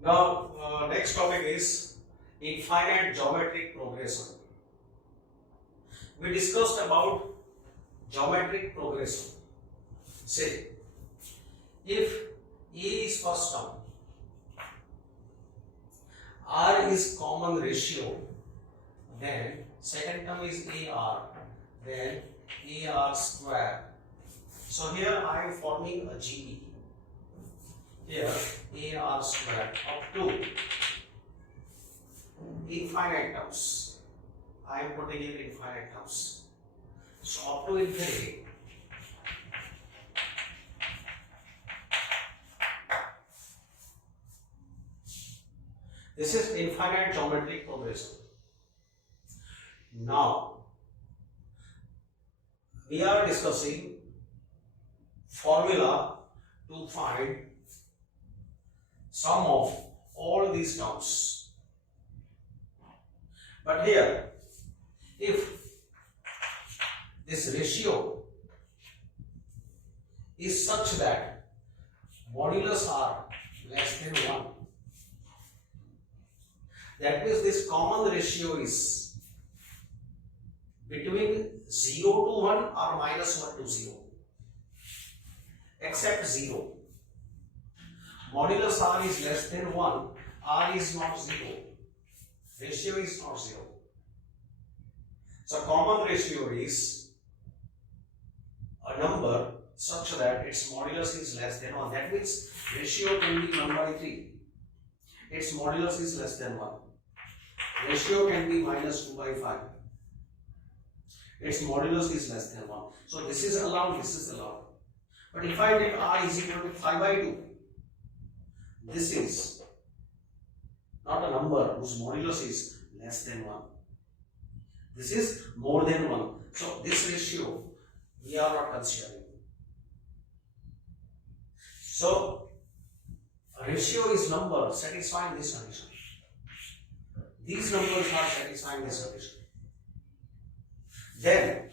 Now, next topic is infinite geometric progression. We discussed about geometric progression. Say, if E is first term, R is common ratio, then second term is AR, then AR square. So here I am forming a GB. Here AR square up to infinite terms. I am putting in infinite terms. So up to infinity. This is infinite geometric progression. Now we are discussing formula to find sum of all these terms. But here, if this ratio is such that modulus R less than 1, that means this common ratio is between 0 to 1 or minus 1 to 0, except 0. Modulus R is less than 1, R is not 0, ratio is not 0. So common ratio is a number such that its modulus is less than 1. That means ratio can be 1 by 3. Its modulus is less than 1. Ratio can be minus 2 by 5. Its modulus is less than 1. So this is allowed, this is allowed. But if I take R is equal to 5 by 2, this is not a number whose modulus is less than 1. This is more than 1. So this ratio we are not considering. So ratio is number satisfying this condition. These numbers are satisfying this condition. Then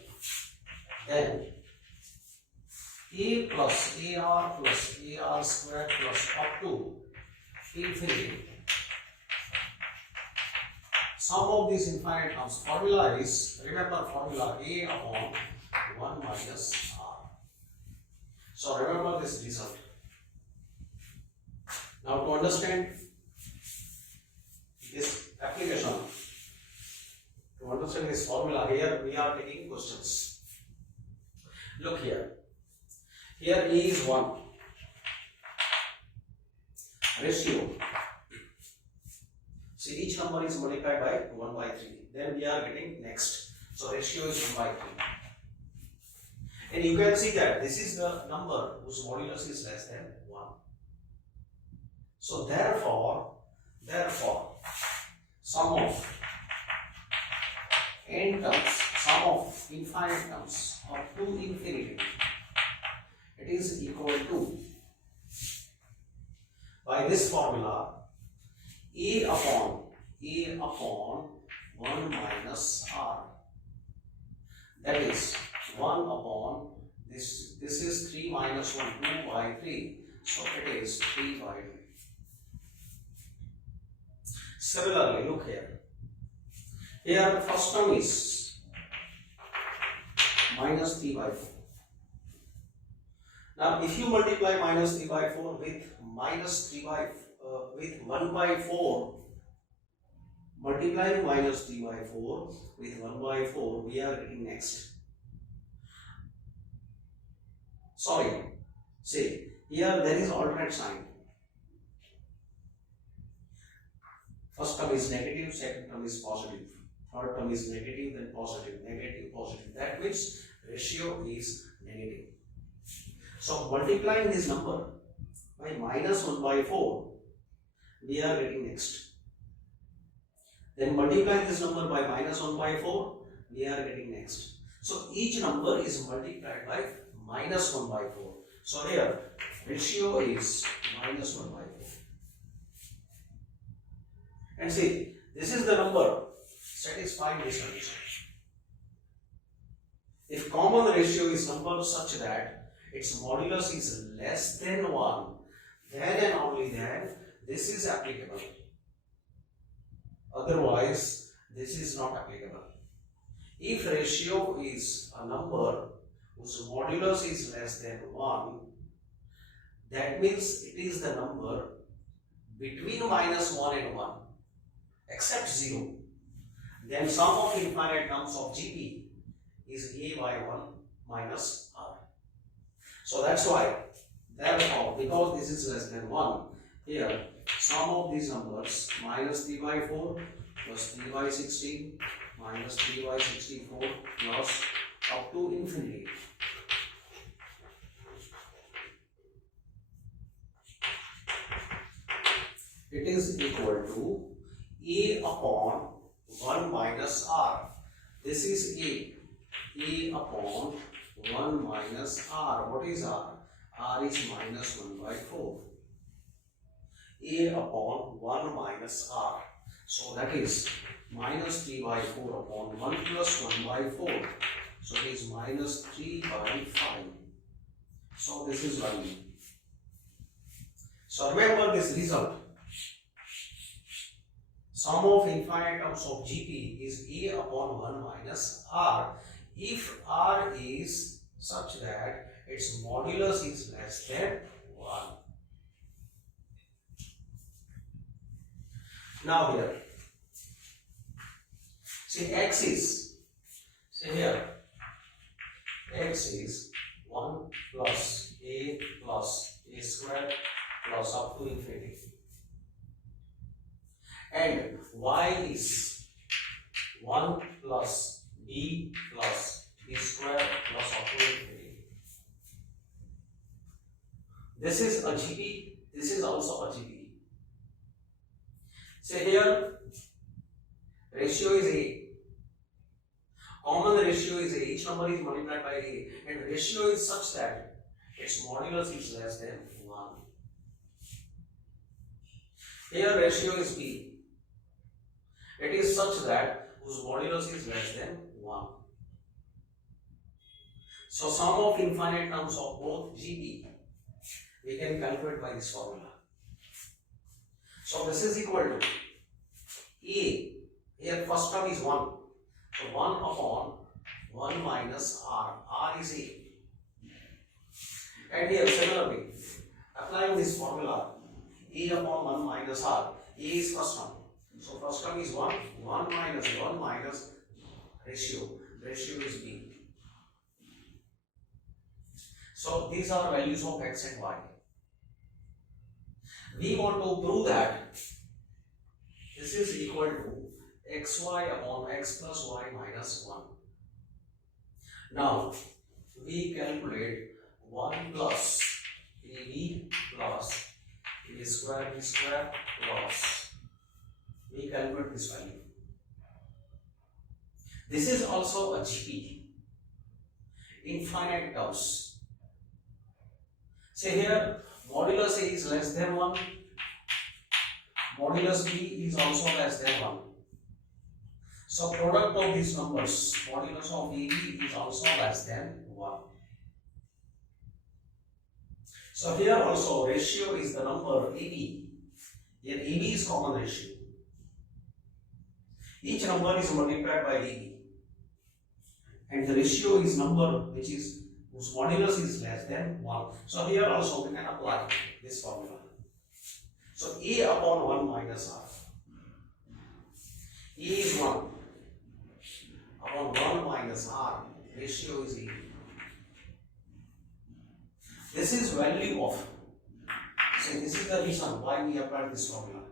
A plus AR plus AR square plus up to infinity. Sum of these infinite terms. Formula is, remember formula A upon 1 minus R. So remember this result. Now to understand this application, to understand this formula, here we are taking questions. Look here. Here A is 1. Ratio. See, each number is multiplied by 1 by 3. Then we are getting next. So ratio is 1 by 3. And you can see that this is the number whose modulus is less than 1. So therefore, sum of n terms, sum of infinite terms up to infinity, it is equal to, by this formula, A upon 1 minus R. That is 1 upon this is 3 minus 1, 2 by 3. So it is 3 by 2. Similarly, look here. Here first term is minus 3 by 4. Now if you multiply minus 3 by 4 with minus 3 by with 1 by 4, multiplying minus 3 by 4 with 1 by 4, we are getting next. Sorry, see, here there is alternate sign. First term is negative, second term is positive, third term is negative, then positive, negative, positive. That means ratio is negative. So multiplying this number by minus 1 by 4, we are getting next. Then multiplying this number by minus 1 by 4, we are getting next. So each number is multiplied by minus 1 by 4. So here ratio is minus 1 by 4. And see, this is the number satisfying this condition. If common ratio is number such that its modulus is less than 1, then and only then this is applicable. Otherwise, this is not applicable. If ratio is a number whose modulus is less than 1, that means it is the number between -1 and 1, except 0. Then sum of infinite terms of GP is A by 1 minus R. So that's why, therefore, because this is less than 1, here sum of these numbers minus 3 by 4 plus 3 by 16 minus 3 by 64 plus up to infinity. It is equal to A upon 1 minus R. This is A upon 1 minus R. What is R? R is minus 1 by 4. A upon 1 minus R. So that is minus 3 by 4 upon 1 plus 1 by 4. So it is minus 3 by 5. So this is value. So remember this result. Sum of infinite terms of GP is A upon 1 minus R. If R is such that its modulus is less than 1. Now here, see x is, see here, x is 1 plus A square plus up to infinity. And y is 1 plus b square plus up to infinity. This is a GP, this is also a GP. So here, ratio is A. Common ratio is A. Each number is multiplied by A. And ratio is such that its modulus is less than 1. Here ratio is B. It is such that whose modulus is less than 1. So sum of infinite terms of both GP we can calculate by this formula. So this is equal to A. Here first term is 1. So 1 upon 1 minus R. R is A. And here similarly, applying this formula, A upon 1 minus R. A is first term. So first term is 1. 1 minus ratio. Ratio is B. So these are values of x and y. We want to prove that this is equal to xy upon x plus y minus 1. Now we calculate 1 plus AB plus A square B square plus, we calculate this value. This is also a GP, infinite terms. Say here, modulus A is less than 1, modulus B is also less than 1. So product of these numbers, modulus of AB is also less than 1. So here also ratio is the number AB. Here AB is common ratio. Each number is multiplied by AB. And the ratio is number which is whose modulus is less than 1. So here also we can apply this formula. So A upon 1 minus R. A is 1 upon 1 minus R. Ratio is A. This is value of, so this is the reason why we applied this formula.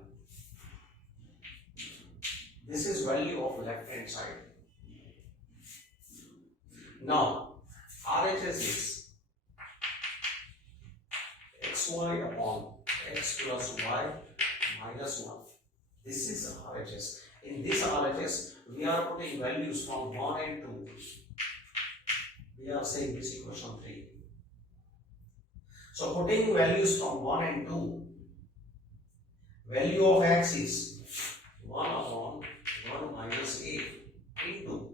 This is value of left hand side. Now RHS is xy upon x plus y minus 1. This is RHS. In this RHS, we are putting values from 1 and 2. We are saying this equation 3. So putting values from 1 and 2, value of x is 1 upon 1 minus a into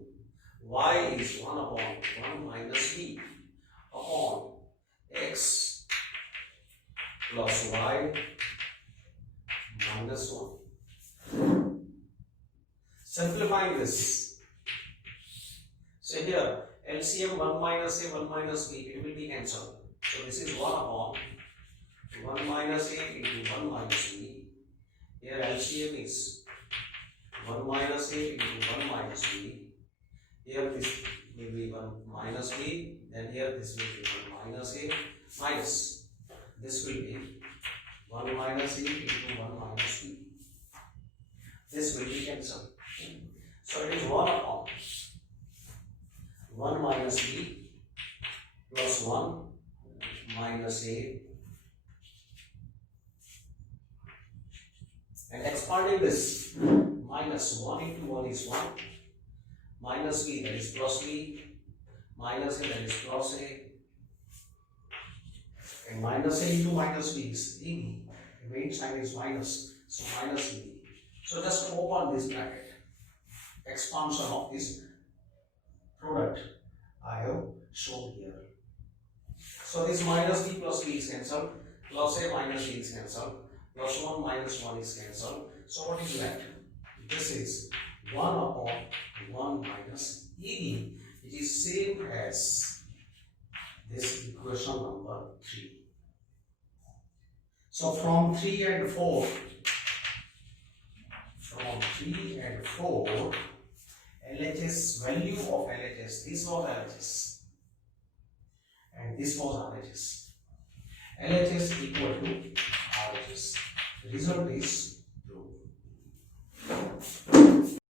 y is 1 upon 1 minus b upon x plus y minus 1. Simplifying this. So here LCM 1 minus A 1 minus B, it will be cancelled. So this is 1 upon 1 minus A into 1 minus B. Here LCM is 1 minus A into 1 minus B. Here this will be 1 minus B. Then here this will be 1 minus A minus. This will be 1 minus A into 1 minus B. This will be cancelled. So it is 1 upon 1 minus B plus 1 minus A, and expanding this, minus 1 into 1 is 1, minus B, that is plus B, minus A, that is plus A, and minus A into minus B is AB. The main sign is minus, so minus AB. So just open this bracket. Expansion of this product I have shown here. So this minus B plus B is cancelled, plus A minus B is cancelled, plus 1 minus 1 is cancelled. So what is left? This is 1 upon 1 minus EB. It is same as this equation number 3. So from 3 and 4, LHS, value of LHS, this was LHS and this was RHS. LHS equal to RHS. The result is